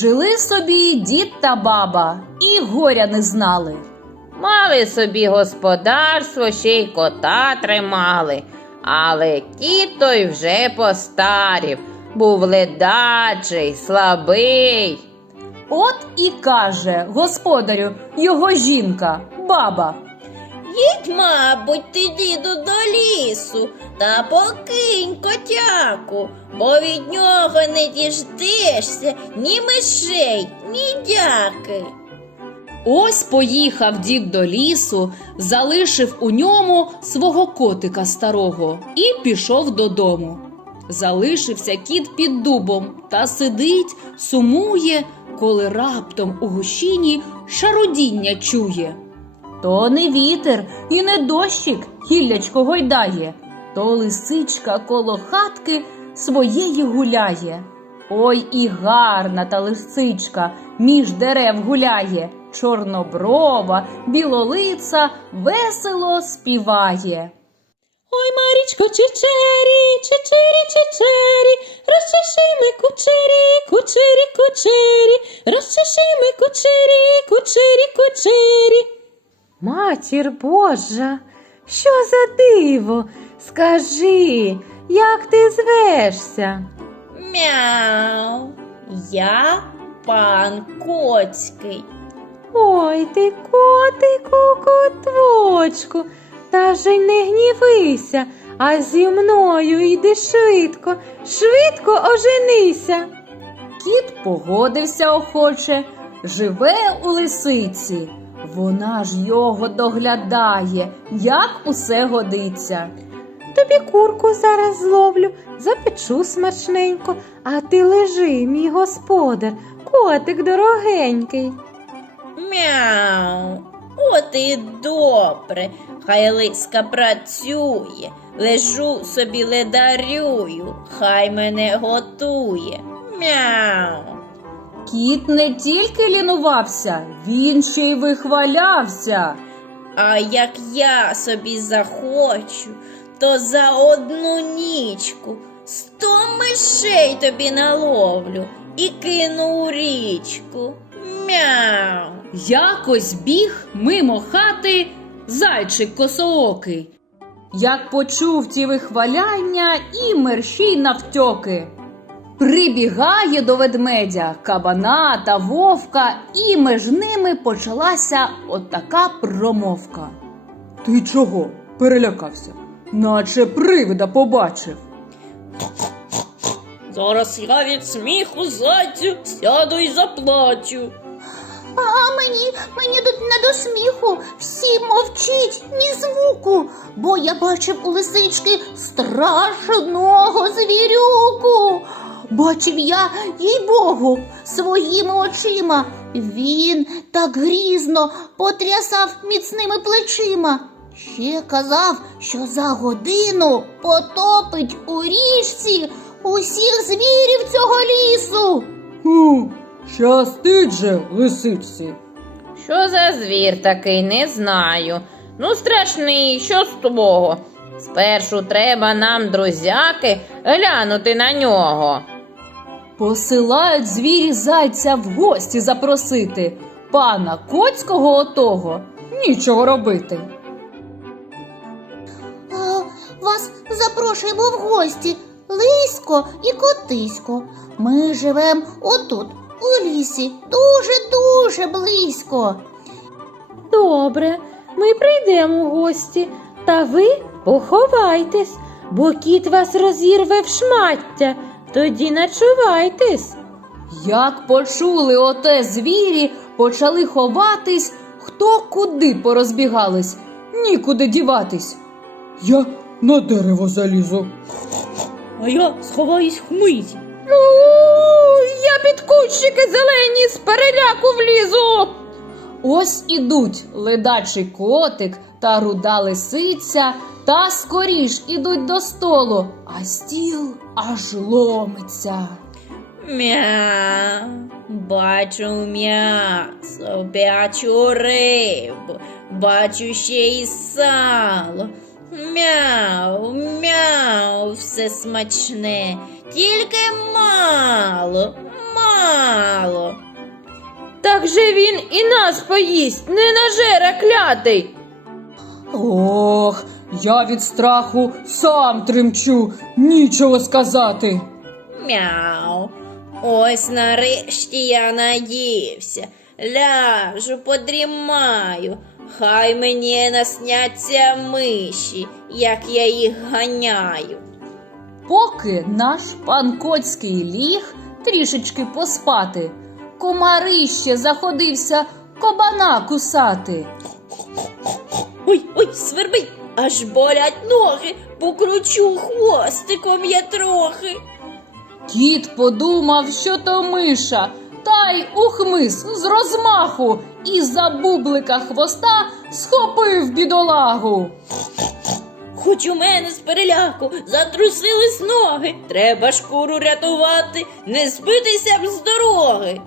Жили собі дід та баба і горя не знали. Мали собі господарство, ще й кота тримали, але кіт той вже постарів, був ледачий, слабий. От і каже господарю його жінка, баба. Їдь, мабуть, ти, діду, до лісу та покинь котяку, бо від нього не діждешся ні мишей, ні дяки. Ось поїхав дід до лісу, залишив у ньому свого котика старого і пішов додому. Залишився кіт під дубом та сидить, сумує, коли раптом у гущині шарудіння чує. То не вітер і не дощик гіллячко гойдає, то лисичка коло хатки своєї гуляє. Ой і гарна та лисичка між дерев гуляє, чорноброва, білолица весело співає. Ой, Марічко, чечері, чечері, чечері, розчеши ми кучері, кучері, кучері, розчеши ми кучері, кучері, кучері. Матір Божа, що за диво? Скажи, як ти звешся? Мяу. Я пан Коцький. Ой ти, котику, котвочку, та ж й не гнівися, а зі мною йди швидко, швидко оженися. Кіт погодився охоче, живе у лисиці. Вона ж його доглядає, як усе годиться. Тобі курку зараз зловлю, запечу смачненько, а ти лежи, мій господар, котик дорогенький. Мяу. От і добре. Хай лиска працює. Лежу собі ледарюю, хай мене готує. Мяу. Кіт не тільки лінувався, він ще й вихвалявся. А як я собі захочу, то за одну нічку сто мишей тобі наловлю і кину у річку. Мяу. Якось біг мимо хати зайчик косоокий. Як почув ті вихваляння і мерщій навтьоки. Прибігає до ведмедя, кабана та вовка, і між ними почалася отака промовка. Ти чого? перелякався, наче привида побачив. Зараз я від сміху зайцю сяду і заплачу. А мені, мені тут не до сміху. Всі мовчіть ні звуку, бо я бачив у лисички страшного звірюку. Бачив я, їй Богу, своїми очима. Він так грізно потрясав міцними плечима. Ще казав, що за годину потопить у річці усіх звірів цього лісу. Ху, щастить же, лисичці. Що за звір такий, не знаю. Ну, страшний, що з того? Спершу треба нам, друзяки, глянути на нього. Посилають звірі зайця в гості запросити. Пана коцького отого нічого робити. Запрошуємо в гості, Лисько і Котисько. Ми живемо отут, у лісі, дуже-дуже близько. Добре, ми прийдемо в гості, та ви поховайтесь, бо кіт вас розірве в шмаття, тоді начувайтесь. Як почули оте звірі, почали ховатись, хто куди порозбігались, нікуди діватись. Я на дерево залізу. А я сховаюсь в миті. Ну, я під кущики зелені з переляку влізу. Ось ідуть ледачий котик та руда лисиця, та скоріш ідуть до столу, а стіл аж ломиться. Мяу. Бачу м'ясо, бачу рибу, бачу ще й сало. Мяу, мяу, все смачне, тільки мало, мало. Так же він і нас поїсть, не нажера клятий. Ох, я від страху сам тремчу, нічого сказати. Мяу. Ось нарешті я наївся. Ляжу, подрімаю. Хай мені насняться миші, як я їх ганяю. Поки наш пан Коцький ліг трішечки поспати, комарище заходився кобана кусати. Ой, ой, свербить, аж болять ноги, покручу хвостиком я трохи. Кіт подумав, що то миша, та й ухмис з розмаху і за бублика хвоста схопив бідолагу. Хоч у мене з переляку затрусились ноги. Треба шкуру рятувати, не збитися б з дороги.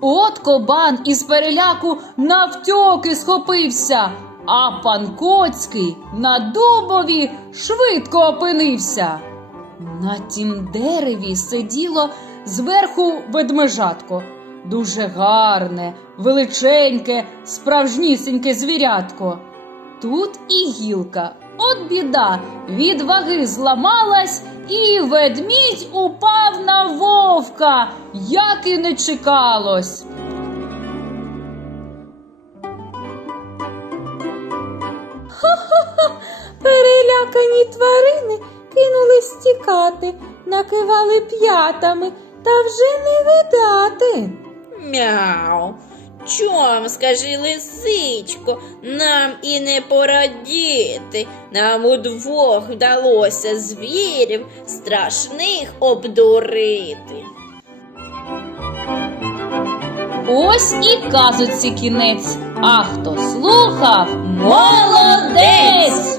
От кобан із переляку навтьоки схопився, а пан Коцький на дубові швидко опинився. На тім дереві сиділо зверху ведмежатко, дуже гарне, величеньке, справжнісіньке звірятко. Тут і гілка, от біда, від ваги зламалась, і ведмідь упав на вовка, як і не чекалось. Перелякані тварини кинулись тікати, накивали п'ятами, та вже не видати. Мяу. Чом, скажи, лисичко, нам і не порадіти. Нам удвох вдалося звірів страшних обдурити. Ось і казуці кінець. А хто слухав, молодець!